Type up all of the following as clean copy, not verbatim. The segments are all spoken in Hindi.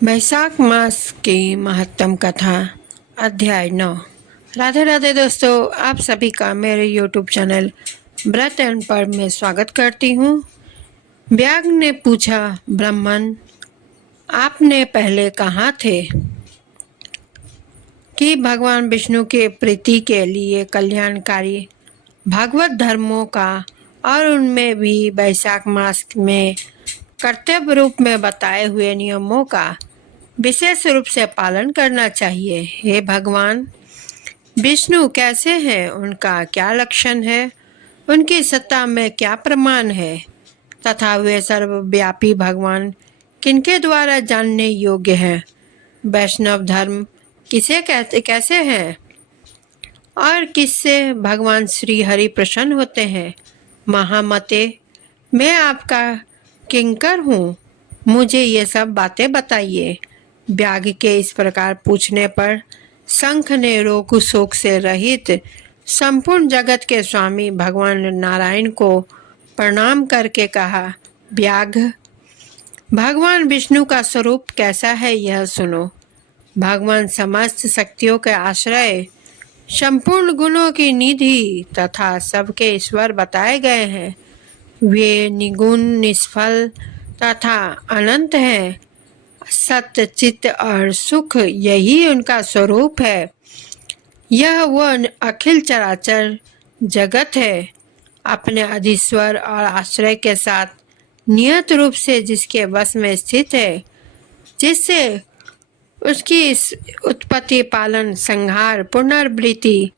वैशाख मास की महत्तम कथा अध्याय 9। राधे राधे दोस्तों, आप सभी का मेरे YouTube चैनल व्रत एंड पर्व में स्वागत करती हूँ। व्याघ्र ने पूछा, ब्राह्मण, आपने पहले कहाँ थे कि भगवान विष्णु के प्रीति के लिए कल्याणकारी भागवत धर्मों का और उनमें भी वैशाख मास में कर्तव्य रूप में बताए हुए नियमों का विशेष रूप से पालन करना चाहिए। हे भगवान, विष्णु कैसे हैं, उनका क्या लक्षण है, उनकी सत्ता में क्या प्रमाण है तथा वे सर्वव्यापी भगवान किनके द्वारा जानने योग्य है। वैष्णव धर्म किसे कहते कैसे हैं और किससे भगवान श्री हरि प्रसन्न होते हैं। महामते, मैं आपका किंकर हूँ, मुझे ये सब बातें बताइए। व्याघ्र के इस प्रकार पूछने पर शंख ने रोग शोक से रहित संपूर्ण जगत के स्वामी भगवान नारायण को प्रणाम करके कहा, व्याघ्र, भगवान विष्णु का स्वरूप कैसा है यह सुनो। भगवान समस्त शक्तियों के आश्रय, संपूर्ण गुणों की निधि तथा सबके ईश्वर बताए गए हैं। वे निगुण, निष्फल तथा अनंत हैं। सत्य, चित्त और सुख यही उनका स्वरूप है। यह वह अखिल चराचर जगत है, अपने अधीश्वर और आश्रय के साथ नियत रूप से जिसके वश में स्थित है, जिससे उसकी उत्पत्ति, पालन, संहार, पुनर्वृत्ति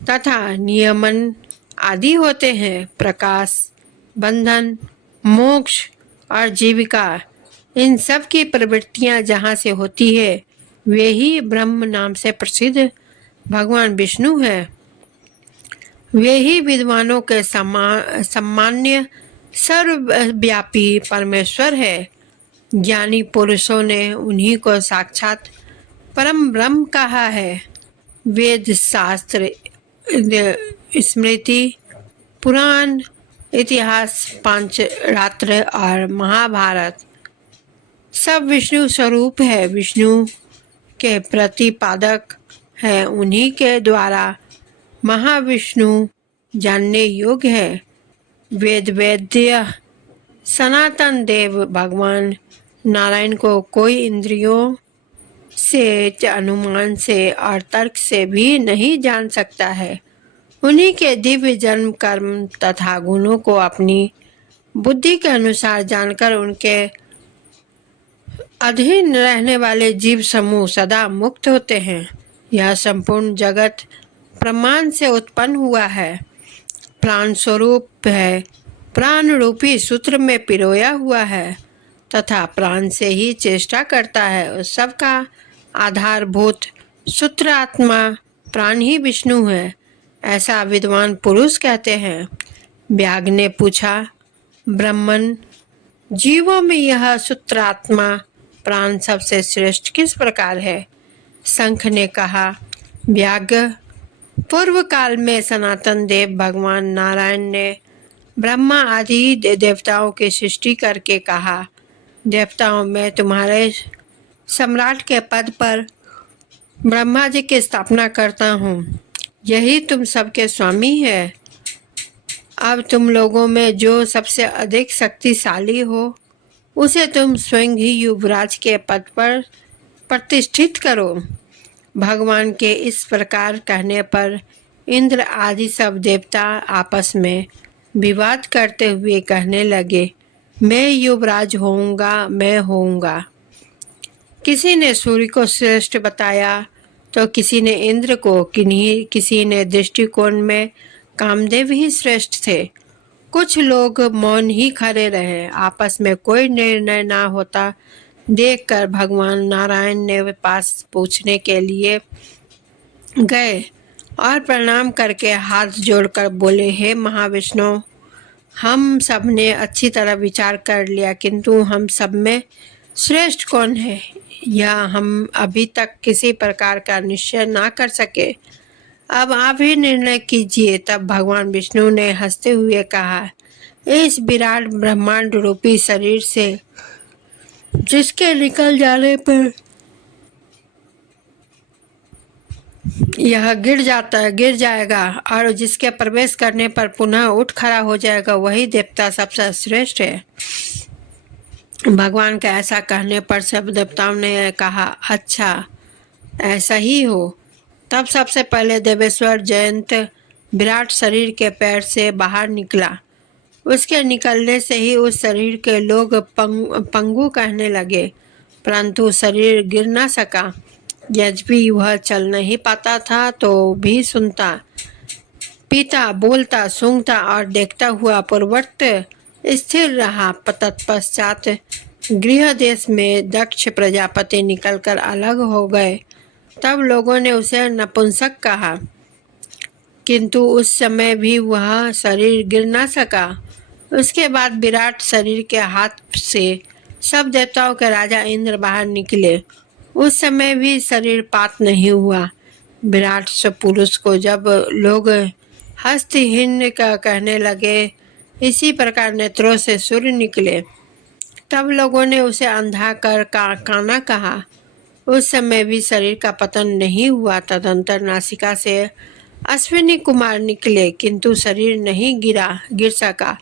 तथा नियमन आदि होते हैं। प्रकाश, बंधन, मोक्ष और जीविका, इन सब की प्रवृत्तियां जहाँ से होती है वे ही ब्रह्म नाम से प्रसिद्ध भगवान विष्णु हैं। वे ही विद्वानों के सम्मान्य सर्वव्यापी परमेश्वर है। ज्ञानी पुरुषों ने उन्हीं को साक्षात परम ब्रह्म कहा है। वेद, शास्त्र, स्मृति, पुराण, इतिहास, पंचरात्र और महाभारत सब विष्णु स्वरूप है, विष्णु के प्रतिपादक है। उन्हीं के द्वारा महाविष्णु जानने योग्य है। वेद वेद्य सनातन देव भगवान नारायण को कोई इंद्रियों से, अनुमान से और तर्क से भी नहीं जान सकता है। उन्हीं के दिव्य जन्म, कर्म तथा गुणों को अपनी बुद्धि के अनुसार जानकर उनके अधीन रहने वाले जीव समूह सदा मुक्त होते हैं। यह संपूर्ण जगत प्रमाण से उत्पन्न हुआ है, प्राण स्वरूप है, प्राण रूपी सूत्र में पिरोया हुआ है तथा प्राण से ही चेष्टा करता है। उस सबका आधारभूत सूत्र आत्मा प्राण ही विष्णु है, ऐसा विद्वान पुरुष कहते हैं। व्याघ्र ने पूछा, ब्राह्मण, जीवों में यह सूत्रात्मा प्राण सबसे श्रेष्ठ किस प्रकार है। शंख ने कहा, व्याघ्र, पूर्व काल में सनातन देव भगवान नारायण ने ब्रह्मा आदि देवताओं की सृष्टि करके कहा, देवताओं, मैं तुम्हारे सम्राट के पद पर ब्रह्मा जी की स्थापना करता हूँ। यही तुम सबके स्वामी है। अब तुम लोगों में जो सबसे अधिक शक्तिशाली हो उसे तुम स्वयं ही युवराज के पद पर प्रतिष्ठित करो। भगवान के इस प्रकार कहने पर इंद्र आदि सब देवता आपस में विवाद करते हुए कहने लगे, मैं युवराज होऊंगा, मैं होऊंगा। किसी ने सूर्य को श्रेष्ठ बताया तो किसी ने इंद्र को, किसी ने दृष्टिकोण में कामदेव ही श्रेष्ठ थे। कुछ लोग मौन ही खड़े रहे। आपस में कोई निर्णय ना होता देखकर भगवान नारायण ने पास पूछने के लिए गए और प्रणाम करके हाथ जोड़कर बोले, हे महाविष्णु, हम सब ने अच्छी तरह विचार कर लिया, किंतु हम सब में श्रेष्ठ कौन है यह हम अभी तक किसी प्रकार का निश्चय ना कर सके। अब आप ही निर्णय कीजिए। तब भगवान विष्णु ने हंसते हुए कहा, इस विराट ब्रह्मांड रूपी शरीर से जिसके निकल जाने पर यह गिर जाएगा और जिसके प्रवेश करने पर पुनः उठ खड़ा हो जाएगा, वही देवता सबसे श्रेष्ठ है। भगवान का ऐसा कहने पर सब देवताओं ने कहा, अच्छा ऐसा ही हो। तब सबसे पहले देवेश्वर जयंत विराट शरीर के पैर से बाहर निकला। उसके निकलने से ही उस शरीर के लोग पंगु कहने लगे, परंतु शरीर गिर न सका। यद्यपि वह चल नहीं पाता था तो भी सुनता, पीता, बोलता, सूंघता और देखता हुआ पूर्ववत स्थिर रहा। तत्पश्चात गृह देश में दक्ष प्रजापति निकलकर अलग हो गए। तब लोगों ने उसे नपुंसक कहा, किंतु उस समय भी वह शरीर गिर न सका। उसके बाद विराट शरीर के हाथ से सब देवताओं के राजा इंद्र बाहर निकले। उस समय भी शरीर पात नहीं हुआ। विराट पुरुष को जब लोग हस्तहीन का कहने लगे, इसी प्रकार नेत्रों से सूर्य निकले। तब लोगों ने उसे अंधा कर काना कहा। उस समय भी शरीर का पतन नहीं हुआ। तदंतर नासिका से अश्विनी कुमार निकले, किंतु शरीर नहीं गिर सका।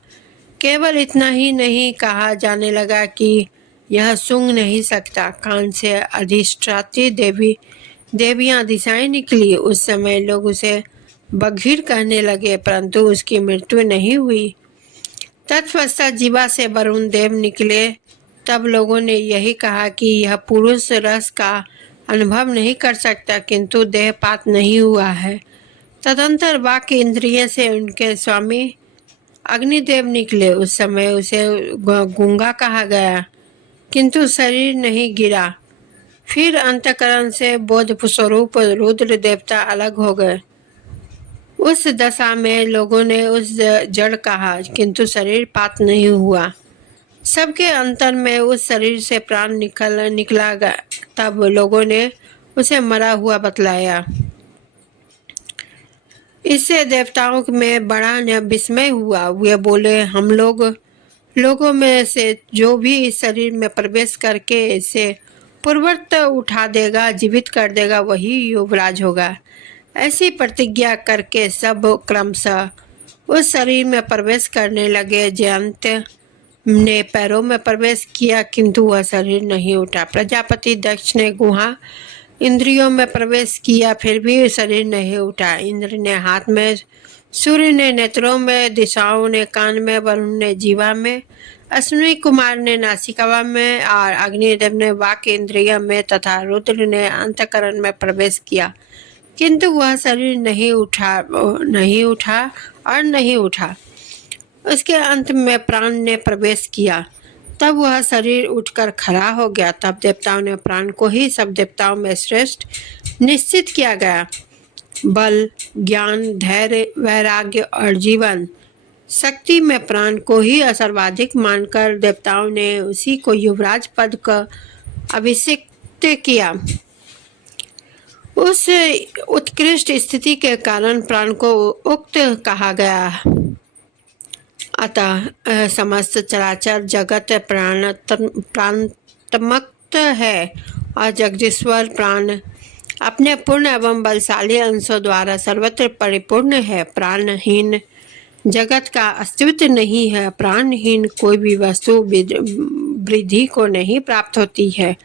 केवल इतना ही नहीं, कहा जाने लगा कि यह सूंघ नहीं सकता। कान से अधिष्ठात्री देवियां दिशाएं निकली। उस समय लोग उसे बघीर कहने लगे, परंतु उसकी मृत्यु नहीं हुई। तत्पश्चात जीवा से वरुण देव निकले। तब लोगों ने यही कहा कि यह पुरुष रस का अनुभव नहीं कर सकता, किंतु देहपात नहीं हुआ है। तदंतर वाक्य इंद्रिय से उनके स्वामी अग्निदेव निकले। उस समय उसे गूंगा कहा गया, किंतु शरीर नहीं गिरा। फिर अंतकरण से बोध स्वरूप रुद्र देवता अलग हो गए। उस दशा में लोगों ने उस जड़ कहा, किंतु शरीर पात नहीं हुआ। सबके अंतर में उस शरीर से प्राण निकला गया। तब लोगों ने उसे मरा हुआ बतलाया। इससे देवताओं में बड़ा विस्मय हुआ। वे बोले, हम लोगों में से जो भी इस शरीर में प्रवेश करके इसे पूर्ववत उठा देगा, जीवित कर देगा, वही युवराज होगा। ऐसी प्रतिज्ञा करके सब क्रमशः उस शरीर में प्रवेश करने लगे। जयंत ने पैरों में प्रवेश किया, किंतु वह शरीर नहीं उठा। प्रजापति दक्ष ने गुहा इंद्रियों में प्रवेश किया, फिर भी शरीर नहीं उठा। इंद्र ने हाथ में, सूर्य ने नेत्रों में, दिशाओं ने कान में, वरुण ने जीवा में, अश्विनी कुमार ने नासिका में और अग्निदेव ने वाक इंद्रिय में तथा रुद्र ने अंतकरण में प्रवेश किया, किंतु वह शरीर नहीं उठा। उसके अंत में प्राण ने प्रवेश किया। तब वह शरीर उठकर खड़ा हो गया। तब देवताओं ने प्राण को ही सब देवताओं में श्रेष्ठ निश्चित किया गया। बल, ज्ञान, धैर्य, वैराग्य और जीवन शक्ति में प्राण को ही सर्वाधिक मानकर देवताओं ने उसी को युवराज पद का अभिषिक्त किया। उस उत्कृष्ट स्थिति के कारण प्राण को उक्त कहा गया। अतः समस्त चराचर जगत प्राणात्मक है और जगदीश्वर प्राण अपने पूर्ण एवं बलशाली अंशों द्वारा सर्वत्र परिपूर्ण है। प्राणहीन जगत का अस्तित्व नहीं है। प्राणहीन कोई भी वस्तु वृद्धि को नहीं प्राप्त होती है।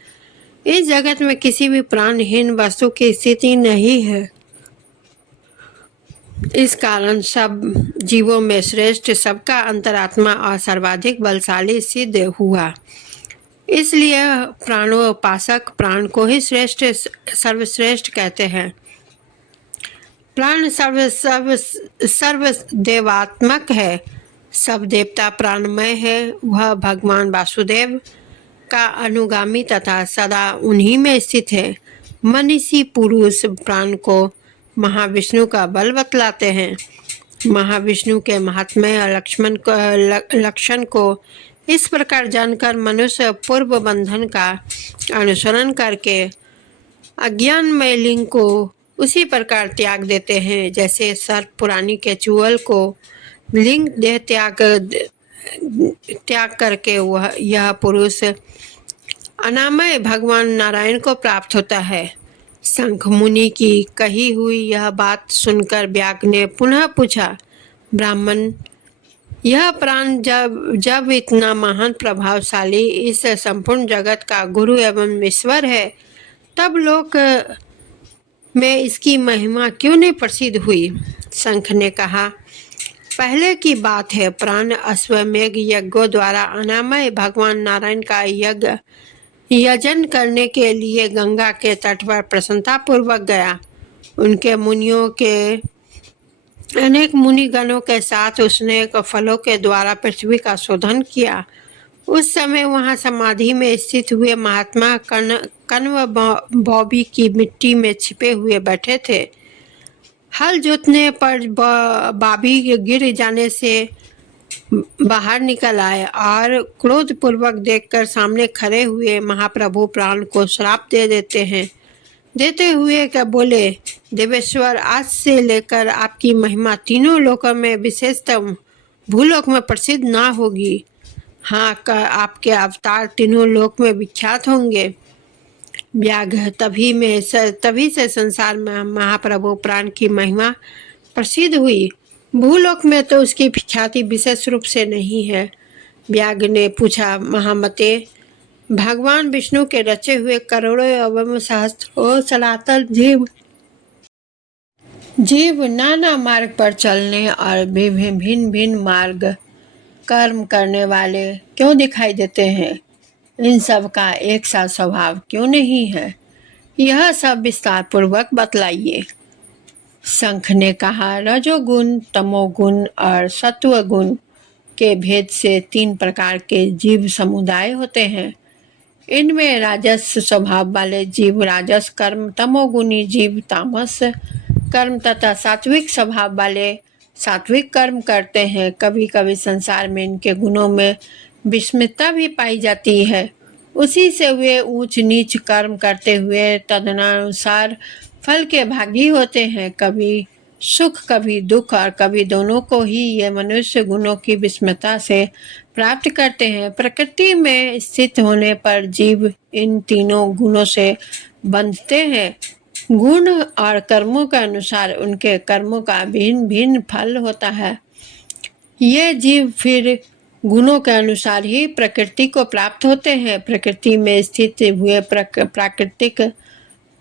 इस जगत में किसी भी प्राणहीन वस्तु की स्थिति नहीं है। इस कारण सब जीवों में श्रेष्ठ सबका अंतरात्मा और सर्वाधिक बलशाली सिद्ध हुआ। इसलिए प्राणोपासक प्राण को ही सर्वश्रेष्ठ कहते हैं। प्राण सर्वदेवात्मक है। सब देवता प्राणमय है। वह भगवान वासुदेव का अनुगामी तथा सदा उन्हीं में स्थित है। मनीषी पुरुष प्राण को महाविष्णु का बल बतलाते हैं। महाविष्णु के महात्म्य लक्षण को इस प्रकार जानकर मनुष्य पूर्व बंधन का अनुसरण करके अज्ञानमय लिंग को उसी प्रकार त्याग देते हैं, जैसे सर्प पुरानी के चूअल को लिंग देह त्याग करके यह पुरुष अनामय भगवान नारायण को प्राप्त होता है। शंख मुनि की कही हुई यह बात सुनकर व्याग ने पुनः पूछा, ब्राह्मण, यह प्राण जब जब इतना महान प्रभावशाली इस संपूर्ण जगत का गुरु एवं ईश्वर है, तब लोक में इसकी महिमा क्यों नहीं प्रसिद्ध हुई? शंख ने कहा, पहले की बात है, प्राण अश्वमेघ यज्ञों द्वारा अनामय भगवान नारायण का यजन करने के लिए गंगा के तट पर प्रसन्नतापूर्वक गया। उनके मुनियों के अनेक मुनिगणों के साथ उसने फलों के द्वारा पृथ्वी का शोधन किया। उस समय वहां समाधि में स्थित हुए महात्मा कण्व बौबी की मिट्टी में छिपे हुए बैठे थे। हल जोतने पर बाबी गिर जाने से बाहर निकल आए और क्रोधपूर्वक देखकर सामने खड़े हुए महाप्रभु प्राण को श्राप देते हुए क्या बोले, देवेश्वर, आज से लेकर आपकी महिमा तीनों लोकों में विशेषतः भूलोक में प्रसिद्ध ना होगी। हाँ, आपके अवतार तीनों लोक में विख्यात होंगे। व्याघ, तभी से संसार में महाप्रभु प्राण की महिमा प्रसिद्ध हुई। भूलोक में तो उसकी ख्याति विशेष रूप से नहीं है। व्याघ ने पूछा, महामते, भगवान विष्णु के रचे हुए करोड़ों एवं सहस्त्रों सनातन जीव नाना मार्ग पर चलने और भिन्न भिन्न मार्ग कर्म करने वाले क्यों दिखाई देते हैं? इन सब का एक सा स्वभाव क्यों नहीं है? यह सब विस्तार पूर्वक बतलाइए। शंख ने कहा, रजोगुण, तमोगुण और सत्वगुण के भेद से 3 प्रकार के जीव समुदाय होते हैं। इनमें राजस स्वभाव वाले जीव राजस कर्म, तमोगुणी जीव तामस कर्म तथा सात्विक स्वभाव वाले सात्विक कर्म करते हैं। कभी कभी संसार में इनके गुणों में विस्मृतता भी पाई जाती है। उसी से वे ऊंच नीच कर्म करते हुए तदनुसार फल के भागी होते हैं। कभी सुख, कभी दुख और कभी दोनों को ही ये मनुष्य गुणों की विस्मृतता से प्राप्त करते हैं। प्रकृति में स्थित होने पर जीव इन तीनों गुणों से बंधते हैं। गुण और कर्मों के अनुसार उनके कर्मों का भिन्न भिन्न फल होता है। ये जीव फिर गुणों के अनुसार ही प्रकृति को प्राप्त होते हैं। प्रकृति में स्थित हुए प्राकृतिक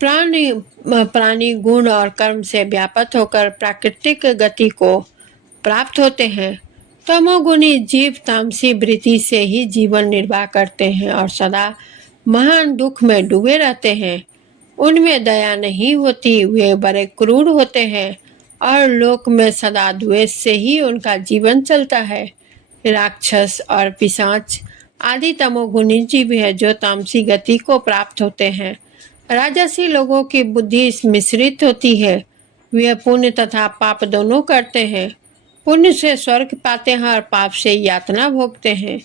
प्राणी गुण और कर्म से व्यापक होकर प्राकृतिक गति को प्राप्त होते हैं। तमोगुणी जीव तामसी वृत्ति से ही जीवन निर्वाह करते हैं और सदा महान दुख में डूबे रहते हैं। उनमें दया नहीं होती, वे बड़े क्रूर होते हैं और लोक में सदा द्वेष से ही उनका जीवन चलता है। राक्षस और पिशाच आदि तमोगुणी जीव है जो तामसी गति को प्राप्त होते हैं। राजसी लोगों की बुद्धि मिश्रित होती है। वे पुण्य तथा पाप दोनों करते हैं। पुण्य से स्वर्ग पाते हैं और पाप से यातना भोगते हैं।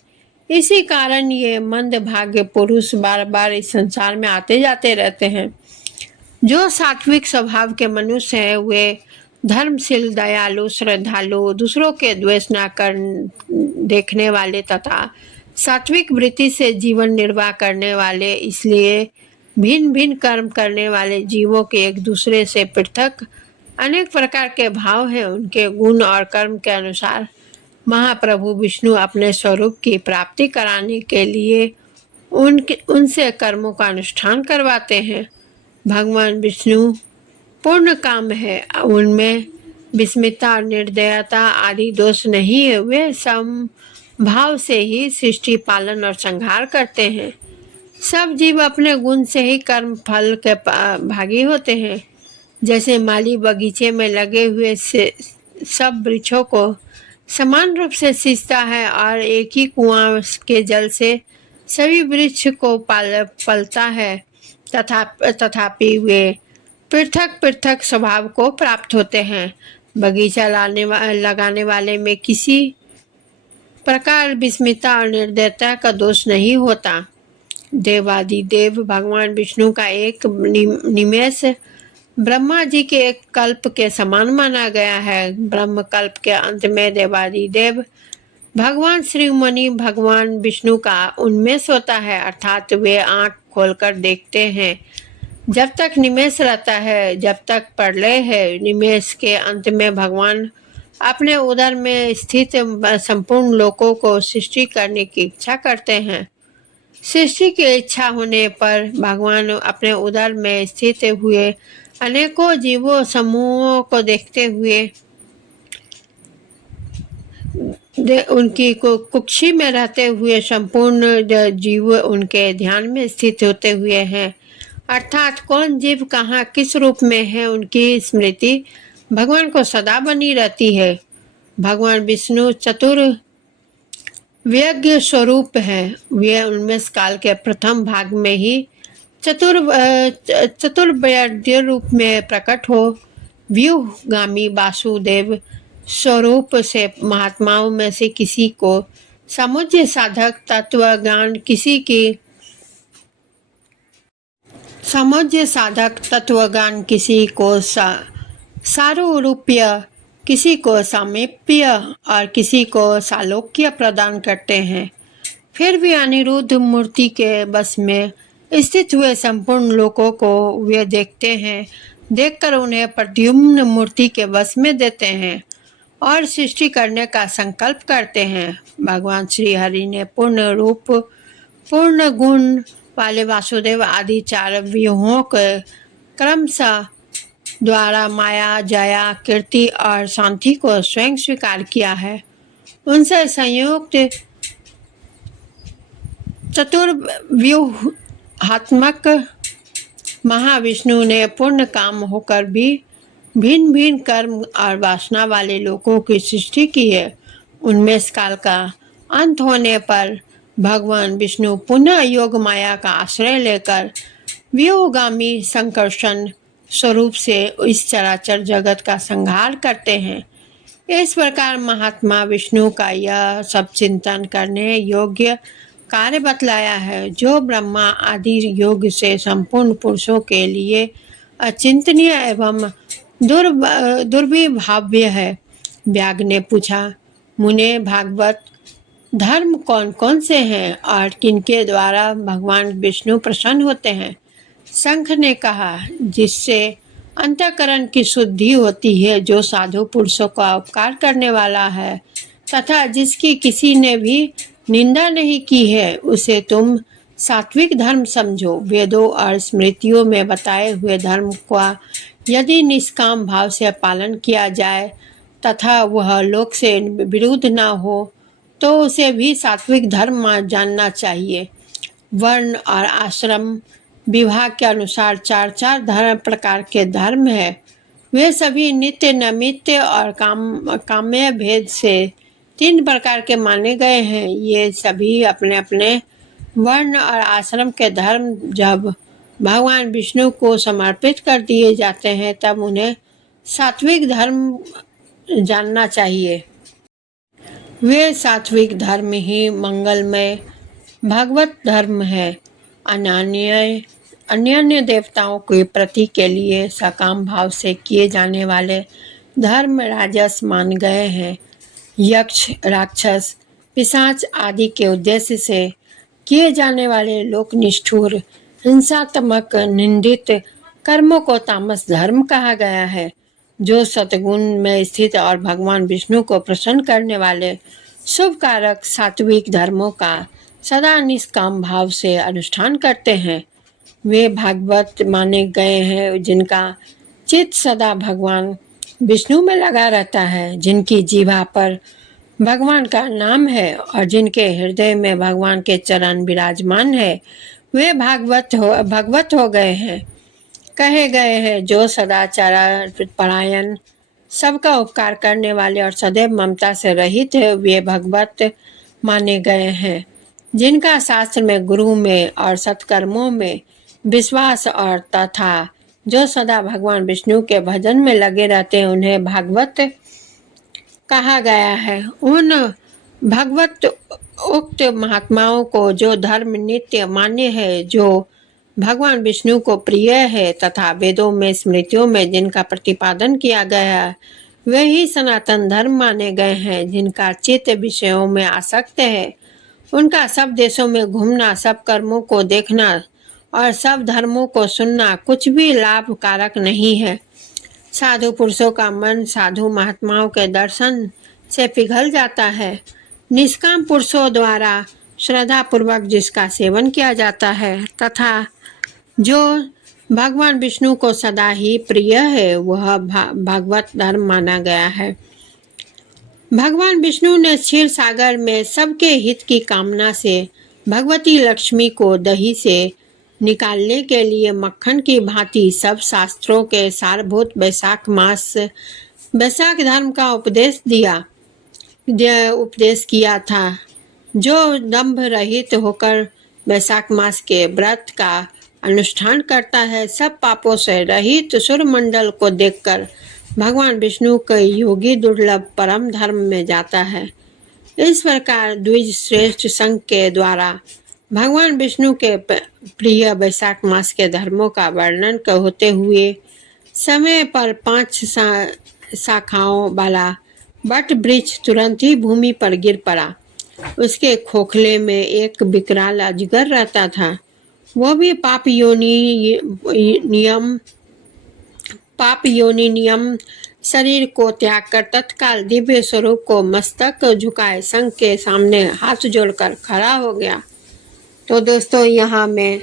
इसी कारण ये मंद भाग्य पुरुष बार बार इस संसार में आते जाते रहते हैं। जो सात्विक स्वभाव के मनुष्य हैं, वे धर्मशील, दयालु, श्रद्धालु, दूसरों के द्वेष न कर देखने वाले तथा सात्विक वृत्ति से जीवन निर्वाह करने वाले, इसलिए भिन्न भिन्न कर्म करने वाले जीवों के एक दूसरे से पृथक अनेक प्रकार के भाव हैं। उनके गुण और कर्म के अनुसार महाप्रभु विष्णु अपने स्वरूप की प्राप्ति कराने के लिए उनसे कर्मों का अनुष्ठान करवाते हैं। भगवान विष्णु पूर्ण काम है, उनमें विस्मिता और निर्दयता आदि दोष नहीं है। वे समभाव से ही सृष्टि, पालन और संहार करते हैं। सब जीव अपने गुण से ही कर्म फल के भागी होते हैं। जैसे माली बगीचे में लगे हुए सब वृक्षों को समान रूप से सींचता है और एक ही कुआं के जल से सभी वृक्ष को पलता है, तथापि वे पृथक पृथक स्वभाव को प्राप्त होते हैं। बगीचा लगाने वाले में किसी प्रकार विस्मिता और निर्दयता का दोष नहीं होता। देवादिदेव भगवान विष्णु का एक निमेष ब्रह्मा जी के एक कल्प के समान माना गया है। ब्रह्म कल्प के अंत में देवादिदेव भगवान शिरोमणि भगवान विष्णु का उन्मेष होता है, अर्थात वे आंख खोलकर देखते हैं। जब तक निमेष रहता है, जब तक प्रलय है, निमेष के अंत में भगवान अपने उदर में स्थित संपूर्ण लोकों को सृष्टि करने की इच्छा करते हैं। सृष्टि की इच्छा होने पर भगवान अपने उदर में स्थित हुए अनेकों जीवों समूहों को देखते हुए उनकी कुक्षी में रहते हुए संपूर्ण जीव उनके ध्यान में स्थित होते हुए हैं, अर्थात कौन जीव कहाँ किस रूप में है, उनकी स्मृति भगवान को सदा बनी रहती है। भगवान विष्णु चतुर्व्यज्ञ स्वरूप है। वे उन्मेष काल के प्रथम भाग में ही चतुर्व्यज्ञ रूप में प्रकट हो व्यूहगामी वासुदेव स्वरूप से महात्माओं में से किसी को समुच्चय साधक तत्वज्ञान, किसी की समुच्चय साधक तत्वज्ञान, किसी को सारूप्य, किसी को सामीप्य और किसी को सालोक्य प्रदान करते हैं। फिर भी अनिरुद्ध मूर्ति के बस में स्थित हुए संपूर्ण लोकों को वे देखते हैं, देखकर उन्हें प्रद्युम्न मूर्ति के बस में देते हैं और सृष्टि करने का संकल्प करते हैं। भगवान श्री हरि ने पूर्ण रूप, पूर्ण गुण वाले वासुदेव आदि चार व्यूहों के क्रमशः द्वारा माया, जया, कीर्ति और शांति को स्वयं स्वीकार किया है। उनसे संयुक्त चतुर्व्यूहात्मक महाविष्णु ने पूर्ण काम होकर भी भिन्न भिन्न कर्म और वासना वाले लोगों की सृष्टि की है। उन्मेष काल का अंत होने पर भगवान विष्णु पुनः योग माया का आश्रय लेकर व्यूहगामी संकर्षण स्वरूप से इस चराचर जगत का संहार करते हैं। इस प्रकार महात्मा विष्णु का यह सब चिंतन करने योग्य कार्य बतलाया है, जो ब्रह्मा आदि योग से संपूर्ण पुरुषों के लिए अचिंतनीय एवं दुर्विभाव्य है। व्याग ने पूछा, मुने, भागवत धर्म कौन कौन से हैं और किनके द्वारा भगवान विष्णु प्रसन्न होते हैं? शंख ने कहा, जिससे अंतःकरण की शुद्धि होती है, जो साधु पुरुषों का उपकार करने वाला है तथा जिसकी किसी ने भी निंदा नहीं की है, उसे तुम सात्विक धर्म समझो। वेदों और स्मृतियों में बताए हुए धर्म का यदि निष्काम भाव से पालन किया जाए तथा वह लोक से विरुद्ध न हो, तो उसे भी सात्विक धर्म जानना चाहिए। वर्ण और आश्रम विभाग के अनुसार चार चार धर्म प्रकार के धर्म है। वे सभी नित्य, नैमित्य और काम्य भेद से तीन प्रकार के माने गए हैं। ये सभी अपने अपने वर्ण और आश्रम के धर्म जब भगवान विष्णु को समर्पित कर दिए जाते हैं, तब उन्हें सात्विक धर्म जानना चाहिए। वे सात्विक धर्म ही मंगलमय भगवत धर्म है। अन्य देवताओं के प्रति के लिए सकाम भाव से किए जाने वाले धर्म राजस मान गए हैं। यक्ष, राक्षस, पिशाच आदि के उद्देश्य से किए जाने वाले लोक निष्ठुर, हिंसात्मक, निंदित कर्मों को तामस धर्म कहा गया है। जो सतगुण में स्थित और भगवान विष्णु को प्रसन्न करने वाले शुभ कारक सात्विक धर्मों का सदा निष्काम भाव से अनुष्ठान करते हैं, वे भागवत माने गए हैं। जिनका चित्त सदा भगवान विष्णु में लगा रहता है, जिनकी जीवा पर भगवान का नाम है और जिनके हृदय में भगवान के चरण विराजमान है, वे भगवत हो गए हैं, कहे गए हैं। जो सदाचार परायण, सबका उपकार करने वाले और सदैव ममता से रहित है, वे भगवत माने गए हैं। जिनका शास्त्र में, गुरु में और सत्कर्मों में विश्वास और तथा जो सदा भगवान विष्णु के भजन में लगे रहते हैं, उन्हें भागवत कहा गया है। उन भगवत उक्त महात्माओं को जो धर्म नित्य मान्य है, जो भगवान विष्णु को प्रिय है तथा वेदों में, स्मृतियों में जिनका प्रतिपादन किया गया है, वे ही सनातन धर्म माने गए हैं। जिनका चित्त विषयों में आसक्त है, उनका सब देशों में घूमना, सब कर्मों को देखना और सब धर्मों को सुनना कुछ भी लाभकारक नहीं है। साधु पुरुषों का मन साधु महात्माओं के दर्शन से पिघल जाता है। निष्काम पुरुषों द्वारा श्रद्धा पूर्वक जिसका सेवन किया जाता है तथा जो भगवान विष्णु को सदा ही प्रिय है, वह भागवत धर्म माना गया है। भगवान विष्णु ने क्षीर सागर में सबके हित की कामना से भगवती लक्ष्मी को दही से निकालने के लिए मक्खन की भांति सब शास्त्रों के सारभूत वैशाख धर्म का उपदेश किया था। जो दंभ रहित होकर वैशाख मास के व्रत का अनुष्ठान करता है, सब पापों से रहित सूर्यमंडल को देखकर भगवान विष्णु के योगी दुर्लभ परम धर्म में जाता है। इस प्रकार द्विज श्रेष्ठ संघ के द्वारा भगवान विष्णु के प्रिय वैशाख मास के धर्मों का वर्णन होते हुए समय पर 5 शाखाओं वाला वट वृक्ष तुरंत ही भूमि पर गिर पड़ा। उसके खोखले में एक विकराल अजगर रहता था। वो भी पाप योनि नियम शरीर को त्याग कर तत्काल दिव्य स्वरूप को मस्तक झुकाए संघ के सामने हाथ जोड़कर खड़ा हो गया। तो दोस्तों, यहाँ मैं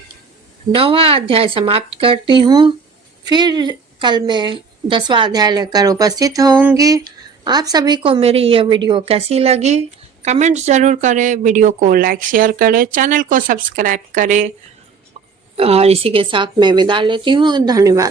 9वां अध्याय समाप्त करती हूँ। फिर कल मैं 10वां अध्याय लेकर उपस्थित होंगी। आप सभी को मेरी यह वीडियो कैसी लगी कमेंट्स ज़रूर करें, वीडियो को लाइक शेयर करें, चैनल को सब्सक्राइब करें और इसी के साथ मैं विदा लेती हूँ। धन्यवाद।